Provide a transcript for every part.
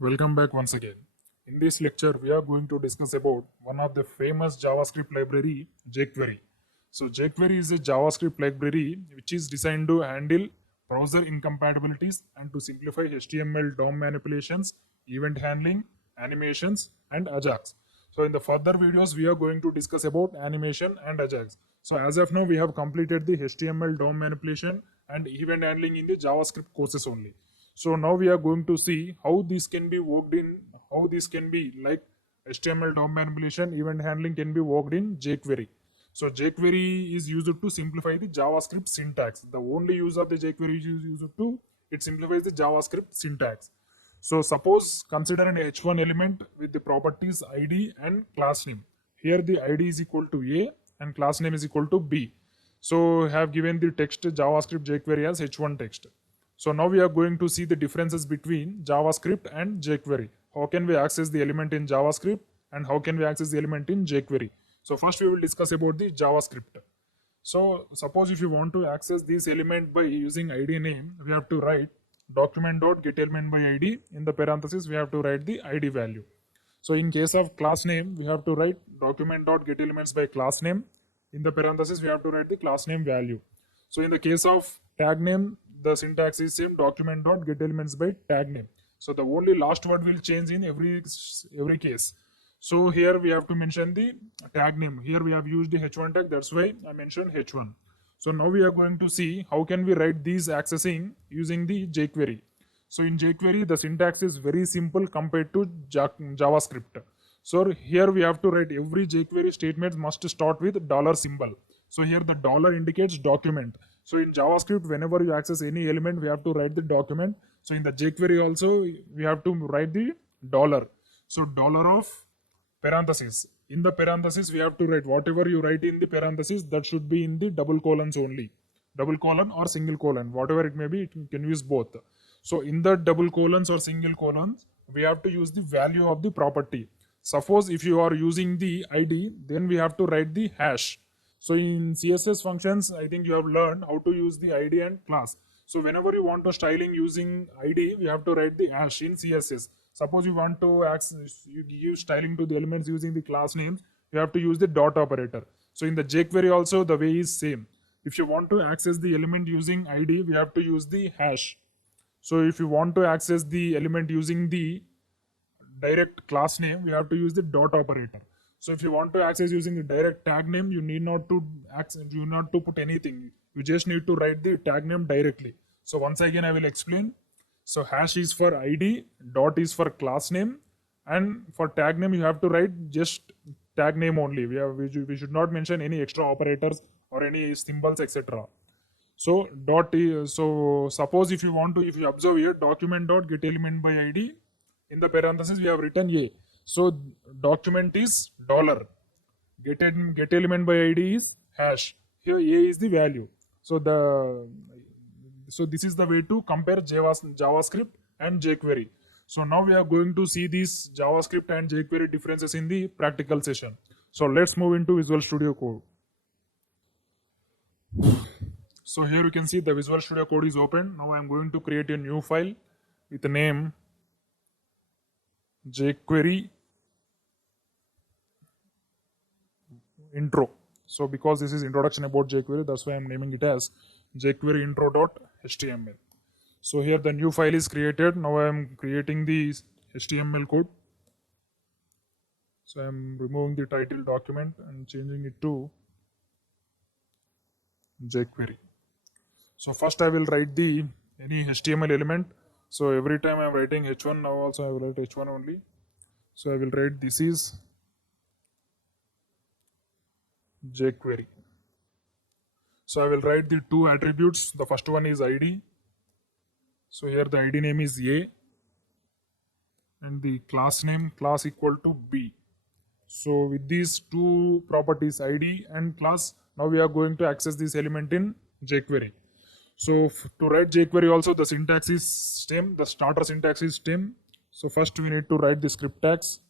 Welcome back once again. In this lecture, we are going to discuss about one of the famous JavaScript library, jQuery. So jQuery is a JavaScript library which is designed to handle browser incompatibilities and to simplify HTML DOM manipulations, event handling, animations, and Ajax. So in the further videos, we are going to discuss about animation and Ajax. So as of now, we have completed the HTML DOM manipulation and event handling in the JavaScript courses only. So now we are going to see how this can be worked in, how this can be like HTML DOM manipulation, event handling can be worked in jQuery. So jQuery is used to simplify the JavaScript syntax. The only use of the jQuery is used to, it simplifies the JavaScript syntax. So suppose consider an h1 element with the properties id and class name. Here the id is equal to a and class name is equal to b. So have given the text JavaScript jQuery as h1 text. So now we are going to see the differences between JavaScript and jQuery. How can we access the element in JavaScript and how can we access the element in jQuery? So first we will discuss about the JavaScript. So suppose if you want to access this element by using id name, we have to write document.getElement by id. In the parenthesis, we have to write the id value. So in case of class name, we have to write document.getElements by class name. In the parenthesis, we have to write the class name value. So in the case of tag name, the syntax is same document.getElements by tag name. So the only last word will change in every case. So here we have to mention the tag name. Here we have used the h1 tag. That's why I mentioned h1. So now we are going to see how can we write these accessing using the jQuery. So in jQuery, the syntax is very simple compared to JavaScript. So here we have to write every jQuery statement must start with dollar symbol. So here the dollar indicates document. So in JavaScript, whenever you access any element, we have to write the document. So in the jQuery also, we have to write the dollar. So dollar of parenthesis. In the parenthesis, we have to write whatever you write in the parenthesis, that should be in the double colons only. Double colon or single colon, whatever it may be, it can use both. So in the double colons or single colons, we have to use the value of the property. Suppose if you are using the ID, then we have to write the hash. So in CSS functions, I think you have learned how to use the ID and class. So whenever you want to styling using ID, we have to write the hash in CSS. Suppose you want to access, you give styling to the elements using the class names, you have to use the dot operator. So in the jQuery also, the way is same. If you want to access the element using ID, we have to use the hash. So if you want to access the element using the direct class name, we have to use the dot operator. So if you want to access using the direct tag name, you need not to access, you not to put anything. You just need to write the tag name directly. So once again, I will explain. So hash is for ID, dot is for class name, and for tag name you have to write just tag name only. We should not mention any extra operators or any symbols, etc. So so suppose if you observe here document.getElement by id, in the parenthesis we have written a. So document is dollar, getElement by id is hash. Here a is the value. So this is the way to compare JavaScript and jQuery. So now we are going to see these JavaScript and jQuery differences in the practical session. So let's move into Visual Studio Code. So here you can see the Visual Studio Code is open. Now I am going to create a new file with the name jQuery intro. So because this is introduction about jQuery, that's why I am naming it as jQuery intro.html. So here the new file is created. Now I am creating the HTML code. So I am removing the title document and changing it to jQuery. So first I will write the any HTML element. So every time I am writing h1, now also I will write h1 only. So I will write this is jQuery. So I will write the two attributes. The first one is ID. So here the ID name is A and the class name class equal to B. So with these two properties ID and class, now we are going to access this element in jQuery. So to write jQuery also, the syntax is stem, the starter syntax is stem. So first we need to write the script tags.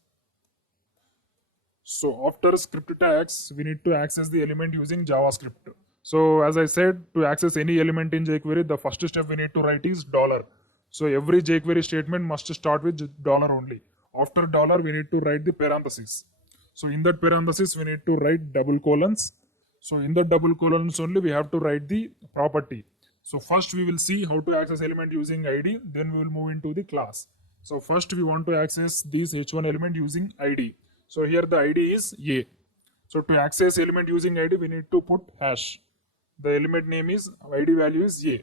So after script tags, we need to access the element using JavaScript. So as I said, to access any element in jQuery, the first step we need to write is dollar. So every jQuery statement must start with dollar only. After dollar, we need to write the parenthesis. So in that parenthesis, we need to write double colons. So in the double colons only, we have to write the property. So first we will see how to access element using ID, then we will move into the class. So first we want to access this h1 element using ID. So here the ID is A. So to access element using ID, we need to put hash. The element name is ID value is A.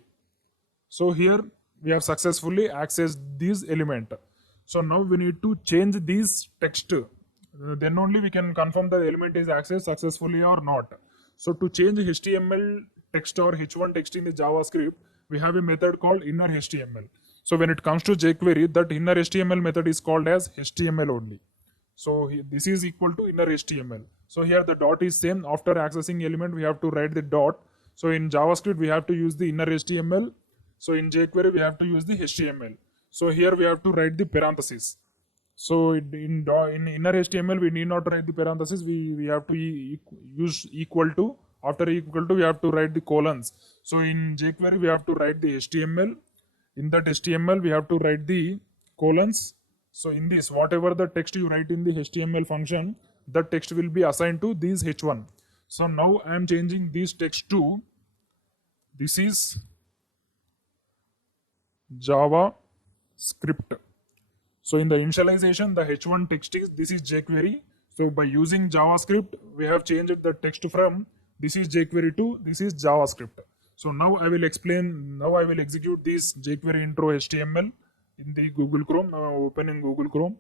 So here we have successfully accessed this element. So now we need to change this text. Then only we can confirm the element is accessed successfully or not. So to change HTML text or H1 text in the JavaScript, we have a method called inner HTML. So when it comes to jQuery, that inner HTML method is called as HTML only. So this is equal to inner HTML. So here the dot is same. After accessing element, we have to write the dot. So in JavaScript, we have to use the inner HTML. So in jQuery, we have to use the HTML. So here we have to write the parenthesis. So in inner HTML, we need not write the parenthesis. We have to use equal to. After equal to, we have to write the colons. So in jQuery, we have to write the HTML. In that HTML, we have to write the colons. So in this, whatever the text you write in the HTML function, the text will be assigned to this h1. So now I am changing this text to, this is JavaScript. So in the initialization, the h1 text is, this is jQuery. So by using JavaScript, we have changed the text from this is jQuery to this is JavaScript. So now I will explain, now I will execute this jQuery intro HTML in the Google Chrome. Now I'm opening Google Chrome.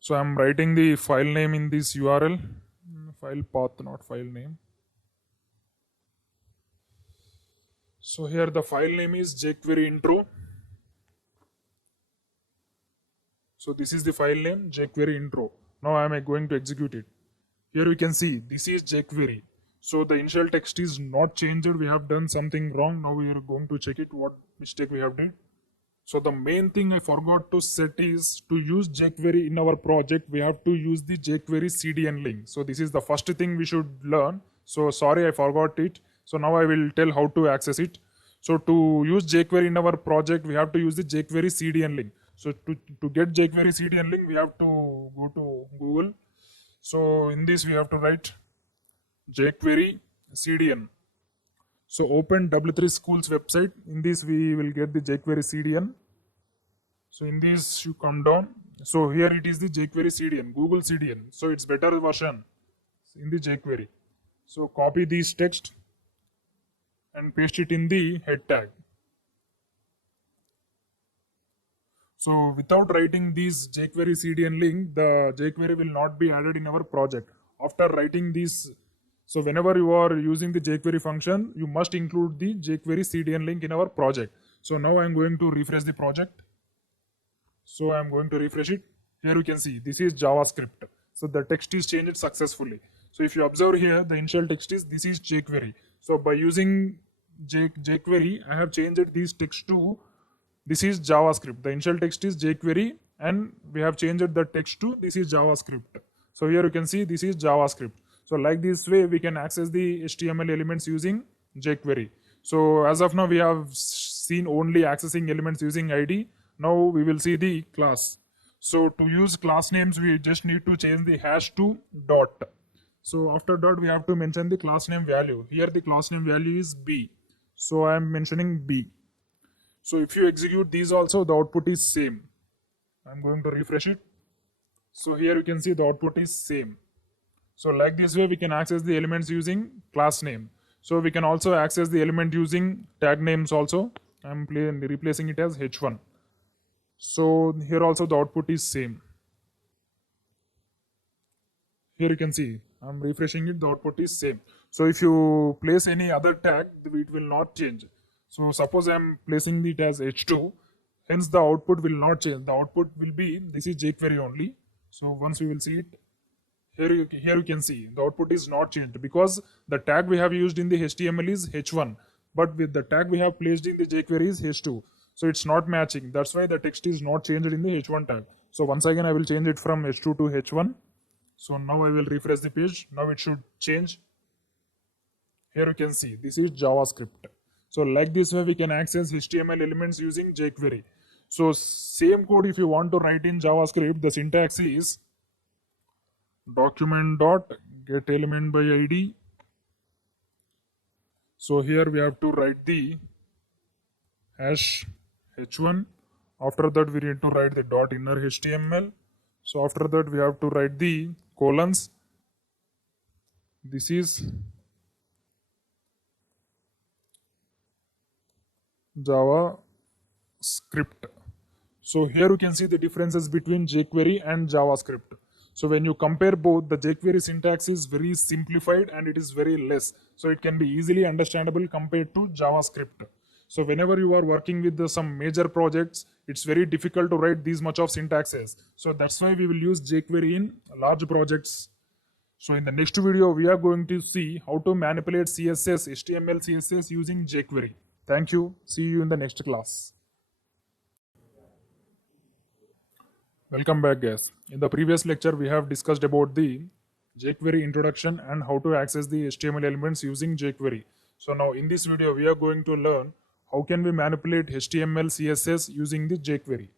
So I'm writing the file name in this URL, file path, not file name. So here the file name is jQuery intro. So this is the file name jQuery intro. Now I am going to execute it. Here we can see this is jQuery. So the initial text is not changed. We have done something wrong. Now we are going to check it what mistake we have done. So the main thing I forgot to set is to use jQuery in our project. We have to use the jQuery CDN link. So this is the first thing we should learn. So sorry I forgot it. So now I will tell how to access it. So to use jQuery in our project, we have to use the jQuery CDN link. So to get jQuery CDN link, we have to go to Google. So in this we have to write jQuery CDN. So open W3 Schools website. In this we will get the jQuery CDN. So in this you come down. So here it is the jQuery CDN, Google CDN. So it's better version in the jQuery. So copy this text and paste it in the head tag. So without writing this jQuery CDN link, the jQuery will not be added in our project. After writing this, so whenever you are using the jQuery function, you must include the jQuery CDN link in our project. So now I am going to refresh the project. So I am going to refresh it. Here you can see this is JavaScript. So the text is changed successfully. So if you observe here, the initial text is this is jQuery. So by using jQuery, I have changed this text to this is JavaScript. The initial text is jQuery and we have changed the text to this is JavaScript. So here you can see this is JavaScript. So like this way we can access the HTML elements using jQuery. So as of now we have seen only accessing elements using ID. Now we will see the class. So to use class names we just need to change the hash to dot. So after dot we have to mention the class name value. Here the class name value is B. So I am mentioning B. So if you execute these also, the output is same. I'm going to refresh it. So here you can see the output is same. So like this way we can access the elements using class name. So we can also access the element using tag names also. I'm replacing it as h1. So here also the output is same. Here you can see I'm refreshing it, the output is same. So if you place any other tag, it will not change. So suppose I am placing it as h2, hence the output will not change. The output will be, this is jQuery only. So once we will see it, here you can see the output is not changed because the tag we have used in the HTML is h1, but with the tag we have placed in the jQuery is h2. So it's not matching. That's why the text is not changed in the h1 tag. So once again I will change it from h2 to h1. So now I will refresh the page. Now it should change. Here you can see this is JavaScript. So like this way we can access HTML elements using jQuery. So same code if you want to write in JavaScript, the syntax is document dot get element by id. So here we have to write the hash h1. After that we need to write the dot inner HTML. So after that we have to write the colons. This is JavaScript. So here you can see the differences between jQuery and JavaScript. So when you compare both, the jQuery syntax is very simplified and it is very less. So it can be easily understandable compared to JavaScript. So whenever you are working with some major projects, it's very difficult to write these much of syntaxes. So that's why we will use jQuery in large projects. So in the next video, we are going to see how to manipulate CSS, HTML, CSS using jQuery. Thank you. See you in the next class. Welcome back, guys. In the previous lecture, we have discussed about the jQuery introduction and how to access the HTML elements using jQuery. So now in this video, we are going to learn how can we manipulate HTML, CSS using the jQuery.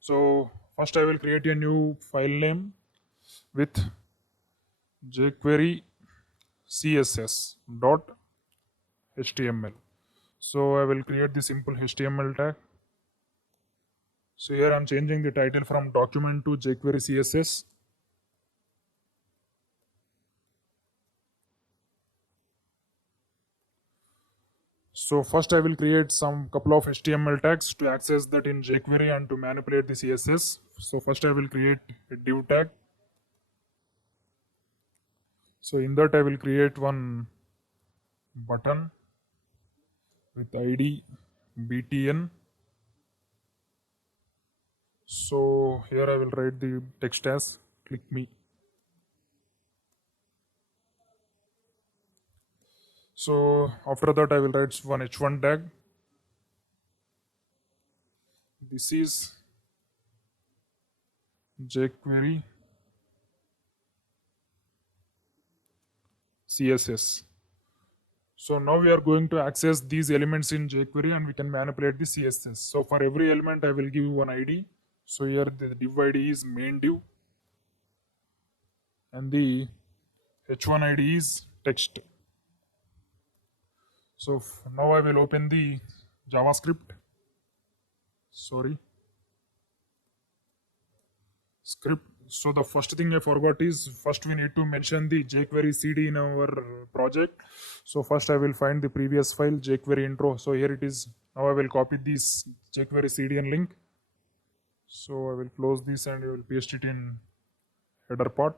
So first I will create a new file name with jQuery css.html. So I will create the simple HTML tag. So here I'm changing the title from document to jQuery CSS. So first I will create some couple of HTML tags to access that in jQuery and to manipulate the CSS. So first I will create a div tag. So in that I will create one button with ID btn. So here I will write the text as click me. So after that I will write one h1 tag. This is jQuery CSS. So now we are going to access these elements in jQuery and we can manipulate the CSS. So for every element I will give one ID. So here the div ID is main div and the h1 ID is text. So now I will open the JavaScript. Script. So the first thing I forgot is first we need to mention the jQuery CD in our project. So first I will find the previous file jQuery intro. So here it is. Now I will copy this jQuery CDN link. So I will close this and I will paste it in header part.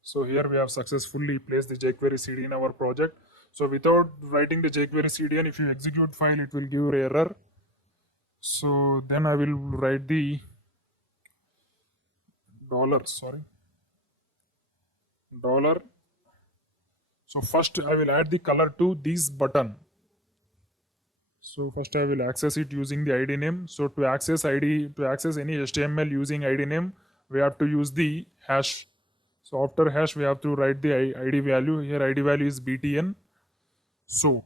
So here we have successfully placed the jQuery CD in our project. So without writing the jQuery CDN, if you execute file, it will give error. So then I will write the $. So first I will add the color to this button. So first I will access it using the ID name. So to access any HTML using ID name, we have to use the hash. So after hash, we have to write the ID value. Here ID value is btn. So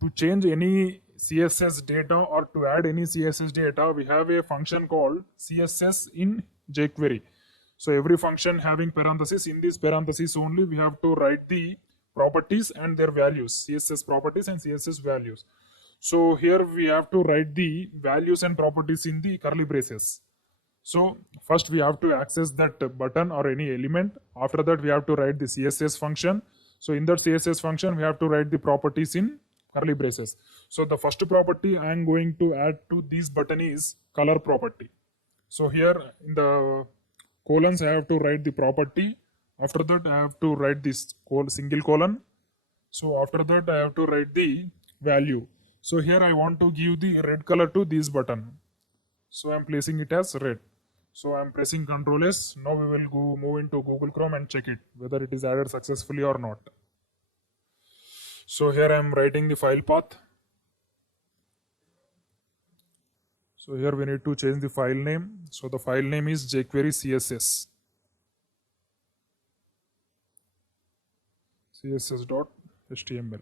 to change any CSS data or to add any CSS data, we have a function called CSS in jQuery. So every function having parentheses, in this parentheses only we have to write the properties and their values, CSS properties and CSS values. So here we have to write the values and properties in the curly braces. So first we have to access that button or any element. After that we have to write the CSS function. So in that CSS function we have to write the properties in curly braces. So the first property I am going to add to this button is color property. So here in the colons I have to write the property. After that I have to write this single colon. So after that I have to write the value. So here I want to give the red color to this button. So I'm placing it as red. So I'm pressing Ctrl S. Now we will move into Google Chrome and check it whether it is added successfully or not. So here I'm writing the file path. So here we need to change the file name. So the file name is jQuery CSS. CSS.html.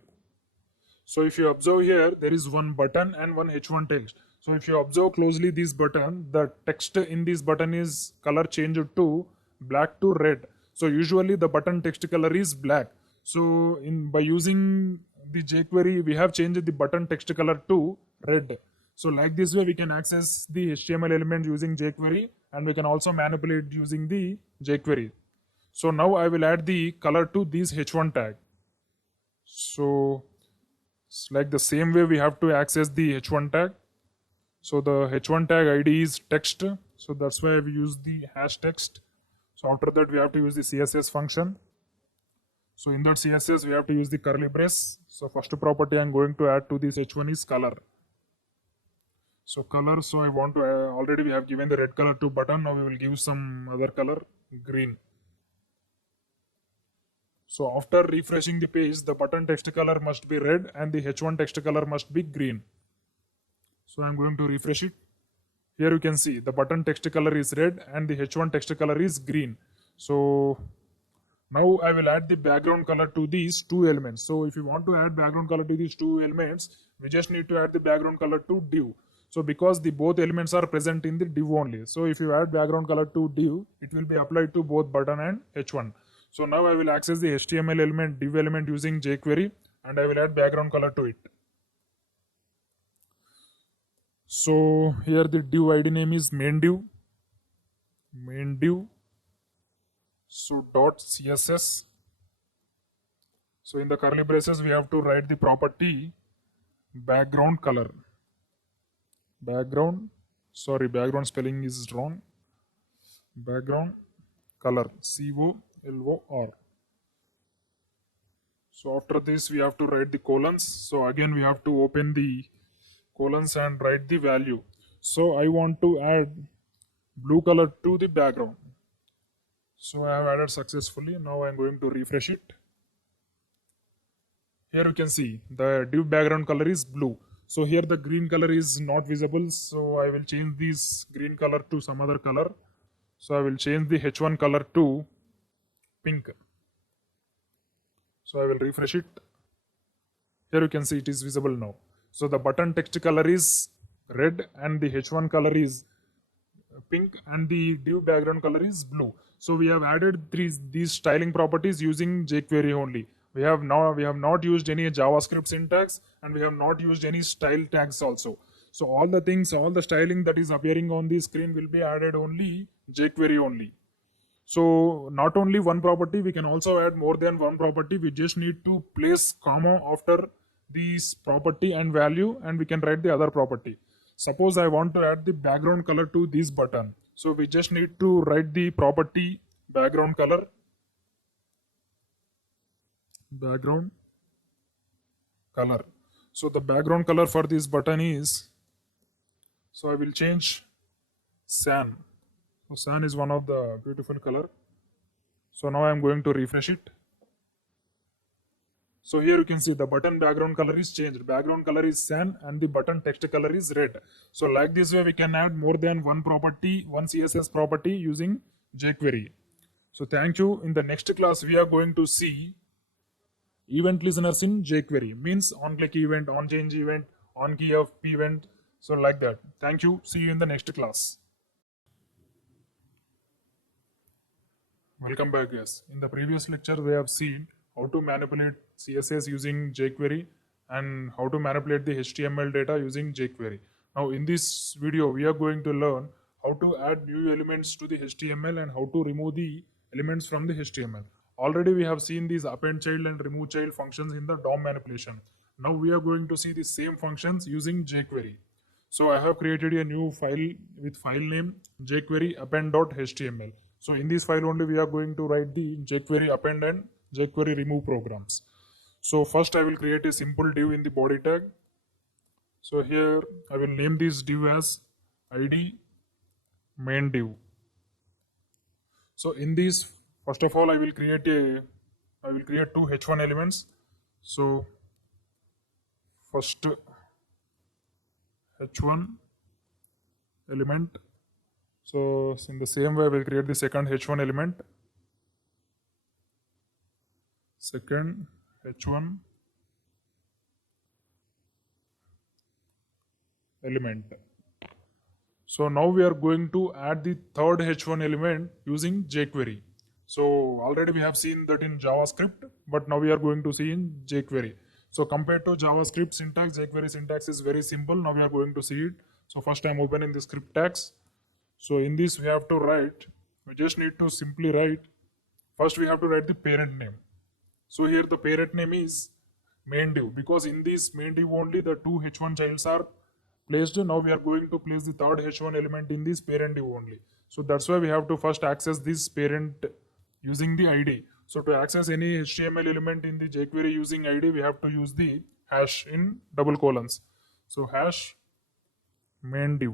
So if you observe here, there is one button and one h1 text. So if you observe closely this button, the text in this button is color changed to black to red. So usually the button text color is black. So in by using the jQuery, we have changed the button text color to red. So like this way, we can access the HTML element using jQuery, and we can also manipulate using the jQuery. So now I will add the color to this h1 tag. So it's like the same way we have to access the h1 tag. So the h1 tag ID is text. So that's why we use the hash text. So after that, we have to use the CSS function. So in that CSS, we have to use the curly brace. So first property I'm going to add to this h1 is color. So color, so I want to already we have given the red color to button. Now we will give some other color, green. So after refreshing the page, the button text color must be red and the h1 text color must be green. So I'm going to refresh it. Here you can see the button text color is red and the h1 text color is green. So now I will add the background color to these two elements. So if you want to add background color to these two elements, we just need to add the background color to div. So because the both elements are present in the div only. So if you add background color to div, it will be applied to both button and h1. So now I will access the HTML element div element using jQuery, and I will add background color to it. So here the div ID name is main div. So dot CSS. So in the curly braces, we have to write the property background color. Background spelling is wrong. Background color, COLOR. So after this, we have to write the colons. So again, we have to open the colons and write the value. So I want to add blue color to the background. So I have added successfully. Now I'm going to refresh it. Here you can see the div background color is blue. So here the green color is not visible. So I will change this green color to some other color. So I will change the h1 color to pink. So I will refresh it. Here you can see it is visible now. So the button text color is red and the h1 color is pink and the div background color is blue. So we have added these styling properties using jQuery only. We have not used any JavaScript syntax and we have not used any style tags also. So all the styling that is appearing on the screen will be added only jQuery only. So not only one property, we can also add more than one property. We just need to place comma after this property and value, and we can write the other property. Suppose I want to add the background color to this button. So we just need to write the property background color. Background color. So the background color for this button is, so I will change cyan. So cyan is one of the beautiful color. So now I am going to refresh it. So here you can see the button background color is changed. Background color is cyan and the button text color is red. So like this way we can add more than one property, one CSS property using jQuery. So thank you. In the next class we are going to see event listeners in jQuery. Means on click event, on change event, on key of event. So like that. Thank you. See you in the next class. Welcome back, guys. In the previous lecture, we have seen how to manipulate CSS using jQuery and how to manipulate the HTML data using jQuery. Now, in this video, we are going to learn how to add new elements to the HTML and how to remove the elements from the HTML. Already, we have seen these append child and remove child functions in the DOM manipulation. Now, we are going to see the same functions using jQuery. So, I have created a new file with file name jQuery append.html. So in this file only we are going to write the jQuery append and jQuery remove programs. So first I will create a simple div in the body tag. So here I will name this div as id main div. So in this, first of all I will create two h1 elements. So first h1 element. So in the same way, I will create the second h1 element. Second h1 element. So now we are going to add the third h1 element using jQuery. So already we have seen that in JavaScript, but now we are going to see in jQuery. So compared to JavaScript syntax, jQuery syntax is very simple. Now we are going to see it. So first I'm opening the script tags. So in this we have to write, we just need to simply write, first we have to write the parent name. So here the parent name is main div, because in this main div only the two h1 childs are placed. Now we are going to place the third h1 element in this parent div only. So that's why we have to first access this parent using the id. So to access any HTML element in the jQuery using id, we have to use the hash in double colons. So hash main div.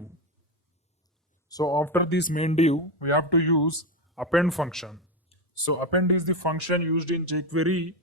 So after this main div, we have to use append function. So append is the function used in jQuery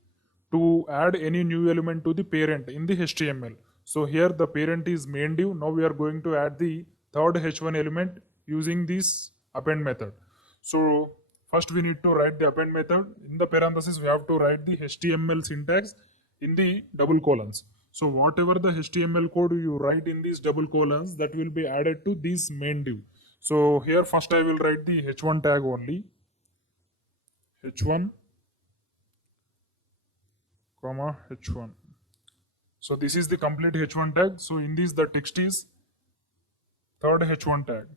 to add any new element to the parent in the HTML. So here the parent is main div. Now we are going to add the third h1 element using this append method. So first we need to write the append method. In the parenthesis, we have to write the HTML syntax in the double colons. So whatever the HTML code you write in these double colons, that will be added to this main div. So here first I will write the h1 tag only. h1 comma h1. So this is the complete h1 tag. So in this the text is third h1 tag.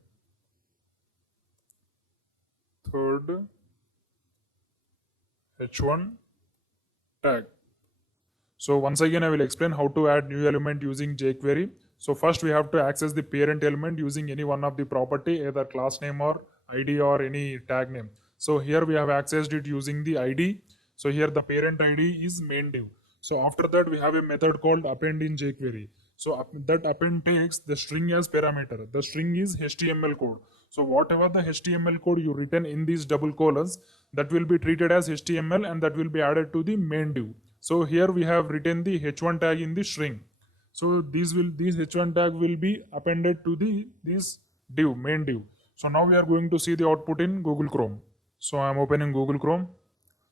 Third h1 tag. So once again I will explain how to add new element using jQuery. So first we have to access the parent element using any one of the property, either class name or id or any tag name. So here we have accessed it using the id. So here the parent id is main div. So after that we have a method called append in jQuery. So that append takes the string as parameter. The string is HTML code. So whatever the HTML code you written in these double colons, that will be treated as HTML and that will be added to the main div. So here we have written the h1 tag in the string. So this h1 tag will be appended to this div, main div. So now we are going to see the output in Google Chrome. So I am opening Google Chrome.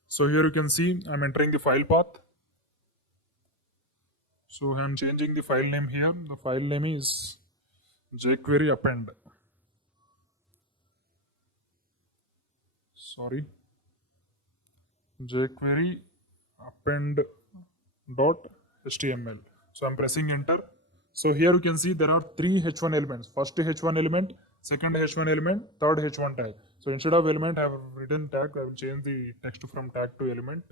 So here you can see I am entering the file path. So I am changing the file name here. The file name is jQuery append. Sorry, jQuery append.html. So I'm pressing enter. So here you can see there are three h1 elements. First h1 element, second h1 element, third h1 tag. So instead of element I have written tag. I will change the text from tag to element.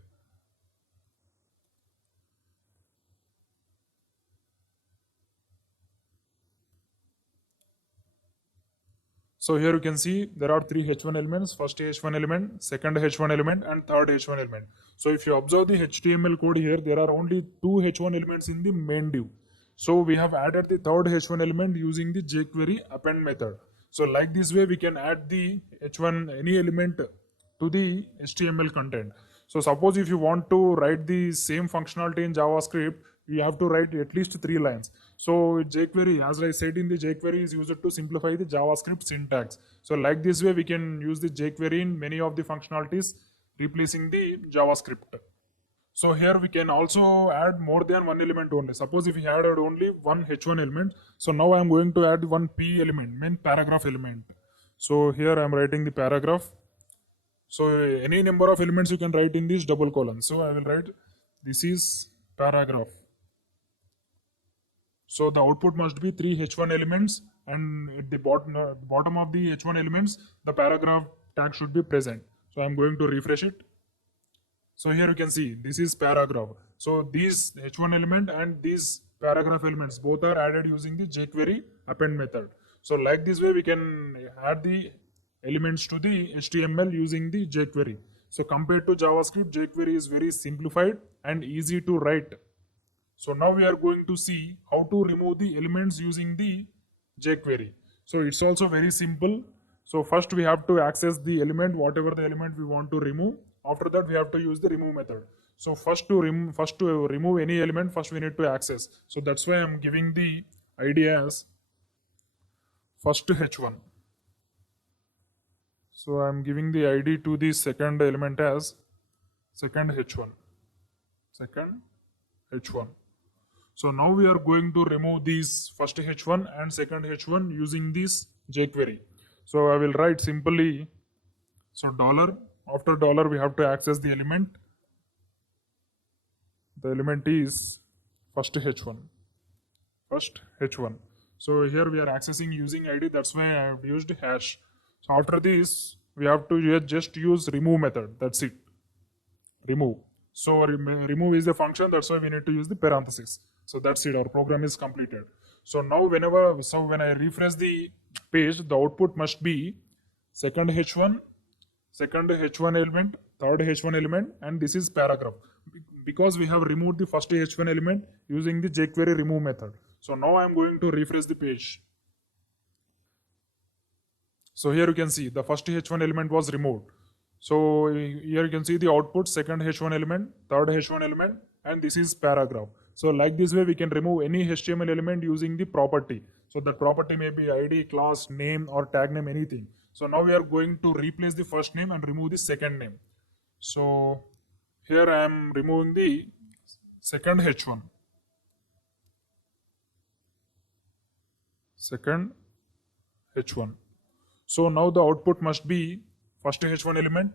So here you can see there are three h1 elements, first h1 element, second h1 element and third h1 element. So if you observe the HTML code here, there are only two h1 elements in the main div. So we have added the third h1 element using the jQuery append method. So like this way we can add the h1 any element to the HTML content. So suppose if you want to write the same functionality in JavaScript, you have to write at least 3 lines. So jQuery, as I said in the jQuery, is used to simplify the JavaScript syntax. So like this way, we can use the jQuery in many of the functionalities, replacing the JavaScript. So here we can also add more than one element only. Suppose if we added only one h1 element, so now I am going to add one p element, main paragraph element. So here I am writing the paragraph. So any number of elements you can write in this double colon. So I will write this is paragraph. So the output must be three h1 elements, and at the bottom of the h1 elements, the paragraph tag should be present. So I'm going to refresh it. So here you can see this is paragraph. So these h1 element and these paragraph elements both are added using the jQuery append method. So like this way we can add the elements to the HTML using the jQuery. So compared to JavaScript, jQuery is very simplified and easy to write. So now we are going to see how to remove the elements using the jQuery. So it's also very simple. So first we have to access the element, whatever the element we want to remove. After that we have to use the remove method. So first to remove any element, first we need to access. So that's why I'm giving the ID as first h1. So I'm giving the ID to the second element as second h1. Second h1. So now we are going to remove these first h1 and second h1 using this jQuery. So I will write simply, so dollar, after dollar we have to access the element. The element is first h1. First h1. So here we are accessing using id, that's why I have used hash. So after this we have to just use remove method, that's it. Remove. So remove is the function, that's why we need to use the parenthesis. So that's it, our program is completed. So now when I refresh the page, the output must be second h1 element, third h1 element, and this is paragraph, because we have removed the first h1 element using the jQuery remove method. So now I am going to refresh the page. So here you can see the first h1 element was removed. So here you can see the output, second h1 element, third h1 element, and this is paragraph. So like this way we can remove any HTML element using the property. So that property may be ID, class, name, or tag name, anything. So now we are going to replace the first name and remove the second name. So here I am removing the second h1. Second h1. So now the output must be first h1 element,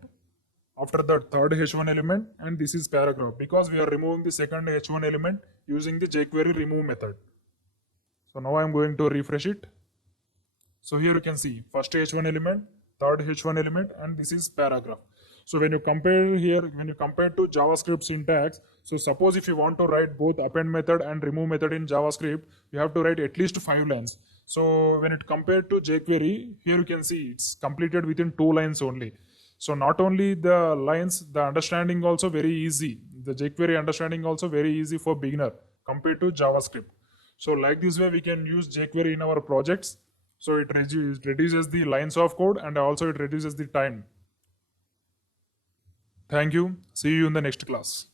after that third h1 element, and this is paragraph, because we are removing the second h1 element using the jQuery remove method. So now I am going to refresh it. So here you can see first h1 element, third h1 element, and this is paragraph. So when you compare here, when you compare to JavaScript syntax, so suppose if you want to write both append method and remove method in JavaScript, you have to write at least 5 lines. So when it compared to jQuery, here you can see it's completed within 2 lines only. So not only the lines, the understanding also very easy. The jQuery understanding also very easy for beginner compared to JavaScript. So like this way we can use jQuery in our projects. So it reduces the lines of code, and also it reduces the time. Thank you. See you in the next class.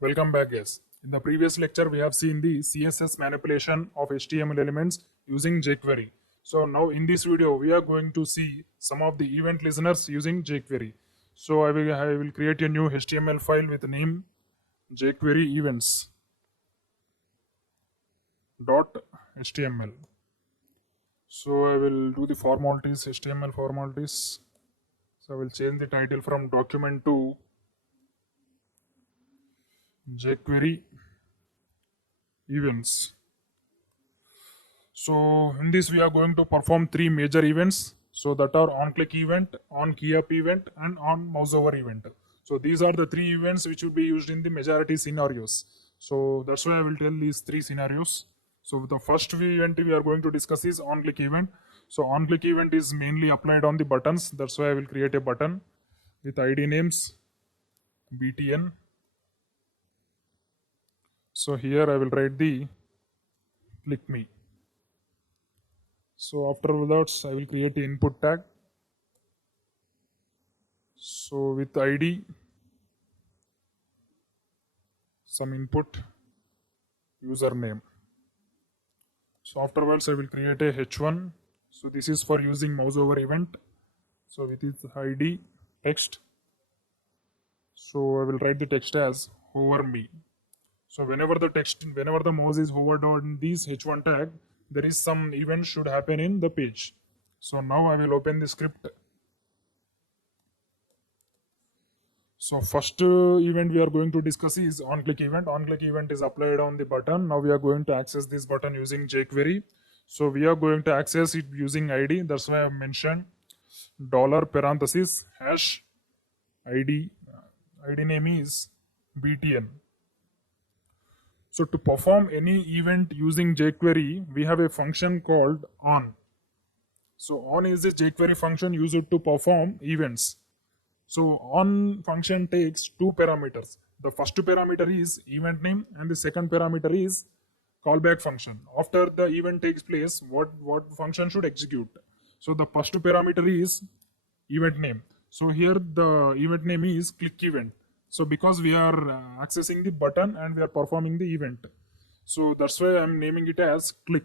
Welcome back, guys. In the previous lecture, we have seen the CSS manipulation of HTML elements using jQuery. So now in this video, we are going to see some of the event listeners using jQuery. So I will create a new HTML file with the name jQuery events .html. So I will do the formalities, HTML formalities. So I will change the title from document to jQuery events. So in this we are going to perform 3 major events. So that are on-click event, on-key-up event, and on-mouse-over event. So these are the 3 events which will be used in the majority scenarios. So that's why I will tell these 3 scenarios. So the first event we are going to discuss is on-click event. So on-click event is mainly applied on the buttons. That's why I will create a button with ID names btn. So here I will write the click me. So after that I will create the input tag. So with ID, some input, username. So afterwards I will create a h1. So this is for using mouse over event. So with its ID text. So I will write the text as hover me. So whenever the mouse is hovered on this h1 tag, there is some event should happen in the page. So now I will open the script. So first event we are going to discuss is on-click event. On-click event is applied on the button. Now we are going to access this button using jQuery. So we are going to access it using ID. That's why I have mentioned dollar parenthesis hash ID. ID name is btn. So to perform any event using jQuery, we have a function called on. So on is a jQuery function used to perform events. So on function takes 2 parameters. The first parameter is event name, and the second parameter is callback function. After the event takes place, what function should execute? So the first parameter is event name. So here the event name is click event. So because we are accessing the button and we are performing the event, so that's why I'm naming it as click.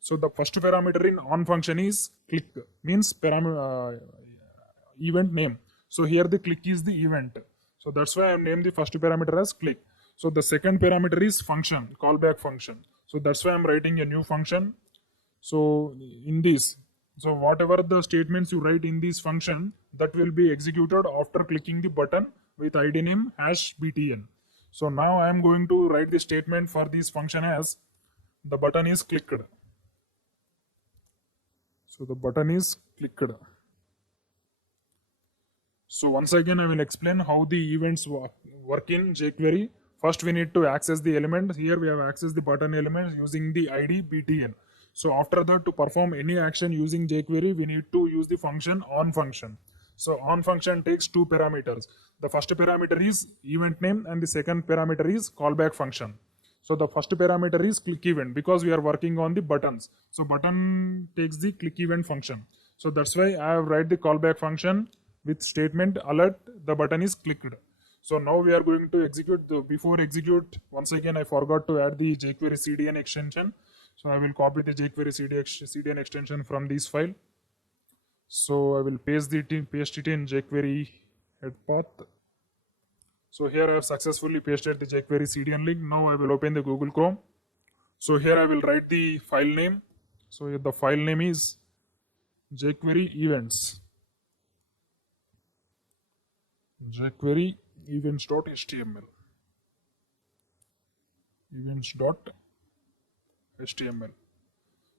So the first parameter in on function is click, means event name. So here the click is the event. So that's why I named the first parameter as click. So the second parameter is function, callback function. So that's why I'm writing a new function. So in this, so whatever the statements you write in this function, that will be executed after clicking the button with ID name #btn. So now I am going to write the statement for this function as the button is clicked. So the button is clicked. So once again, I will explain how the events work in jQuery. First, we need to access the element. Here we have accessed the button element using the ID btn. So after that, to perform any action using jQuery, we need to use the function on function. So on function takes two parameters. The first parameter is event name and the second parameter is callback function. So the first parameter is click event because we are working on the buttons. So button takes the click event function. So that's why I have write the callback function with statement alert the button is clicked. So now we are going to execute. Before execute, once again I forgot to add the jQuery CDN extension. So I will copy the jQuery CDN extension from this file. So I will paste it in jQuery head path. So here I have successfully pasted the jQuery CDN link. Now I will open the Google Chrome. So here I will write the file name. So here the file name is jQuery events. jQuery events.html. events.html.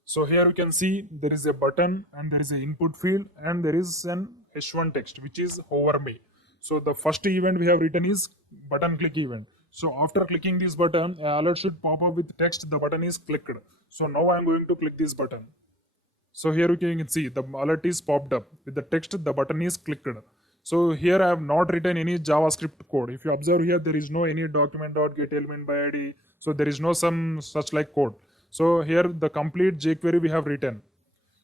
So here you can see there is a button and there is an input field and there is an h1 text which is hover me. So the first event we have written is button click event. So after clicking this button, an alert should pop up with text the button is clicked. So now I am going to click this button. So here you can see the alert is popped up with the text the button is clicked. So here I have not written any JavaScript code. If you observe here, there is no any document.getElementById. So there is no some such like code. So here the complete jQuery we have written.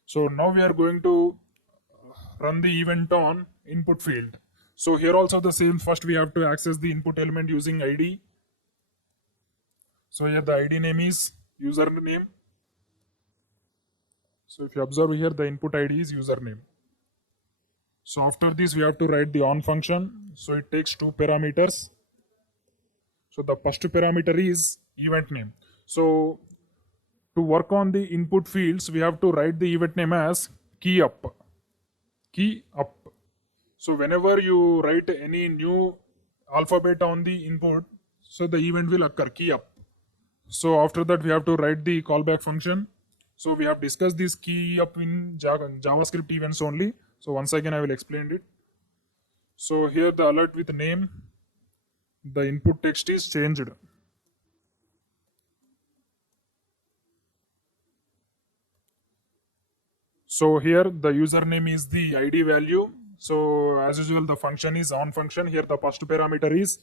So now we are going to run the event on input field. So here also the same. First we have to access the input element using ID. So here the ID name is username. So if you observe here, the input ID is username. So after this, we have to write the on function. So it takes two parameters. So the first parameter is event name. So to work on the input fields, we have to write the event name as key up. Key up. So whenever you write any new alphabet on the input, so the event will occur, key up. So after that, we have to write the callback function. So we have discussed this key up in JavaScript events only. So once again, I will explain it. So here the alert with name, the input text is changed. So here the username is the ID value. So as usual, the function is on function. Here the first parameter is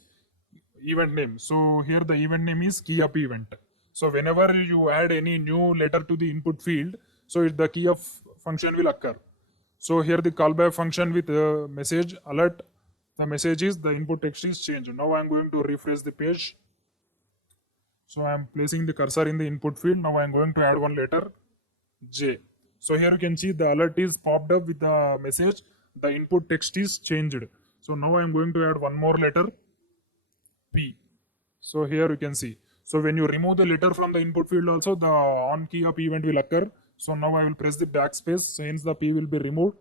event name. So here the event name is key up event. So whenever you add any new letter to the input field, so the key up function will occur. So here the callback function with message alert. The message is the input text is changed. Now I am going to refresh the page. So I am placing the cursor in the input field. Now I am going to add one letter J. So here you can see the alert is popped up with the message. The input text is changed. So now I am going to add one more letter P. So here you can see. So when you remove the letter from the input field also, the on key up event will occur. So now I will press the backspace, so hence the P will be removed.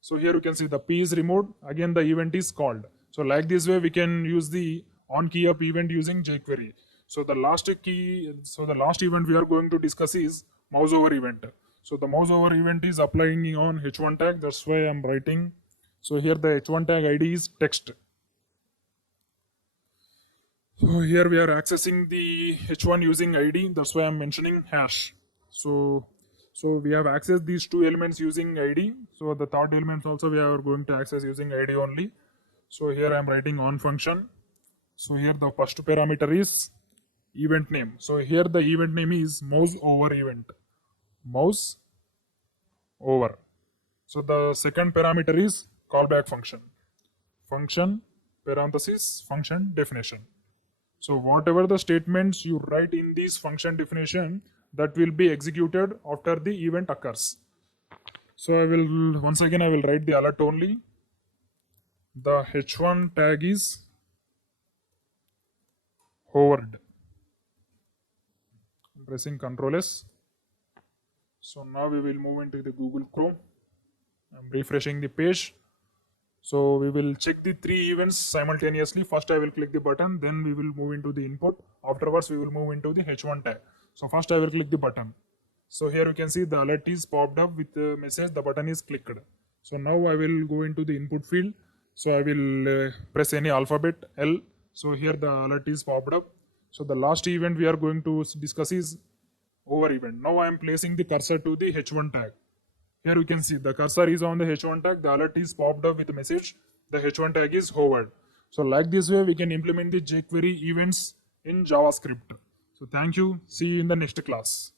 So here you can see the P is removed. Again the event is called. So like this way we can use the on key up event using jQuery. So the last event we are going to discuss is mouse over event. So the mouse over event is applying on h1 tag. That's why I'm writing. So here the h1 tag ID is text. So here we are accessing the h1 using ID. That's why I'm mentioning hash. So we have accessed these two elements using ID. So the third element also we are going to access using ID only. So here I am writing on function. So here the first parameter is event name. So here the event name is mouse over event. Mouse over. So the second parameter is callback function. Function parenthesis function definition. So whatever the statements you write in this function definition, that will be executed after the event occurs. So I will once again I will write the alert only. the h1 tag is hovered. I'm pressing Ctrl S. So now we will move into the Google Chrome. I'm refreshing the page. So we will check the three events simultaneously. First I will click the button, then we will move into the input. Afterwards we will move into the h1 tag. So first I will click the button. So here you can see the alert is popped up with the message the button is clicked. So now I will go into the input field. So I will press any alphabet L. So here the alert is popped up. So the last event we are going to discuss is over event. Now I am placing the cursor to the h1 tag. Here we can see the cursor is on the h1 tag, the alert is popped up with a message, the h1 tag is hovered. So like this way we can implement the jQuery events in JavaScript. So thank you, see you in the next class.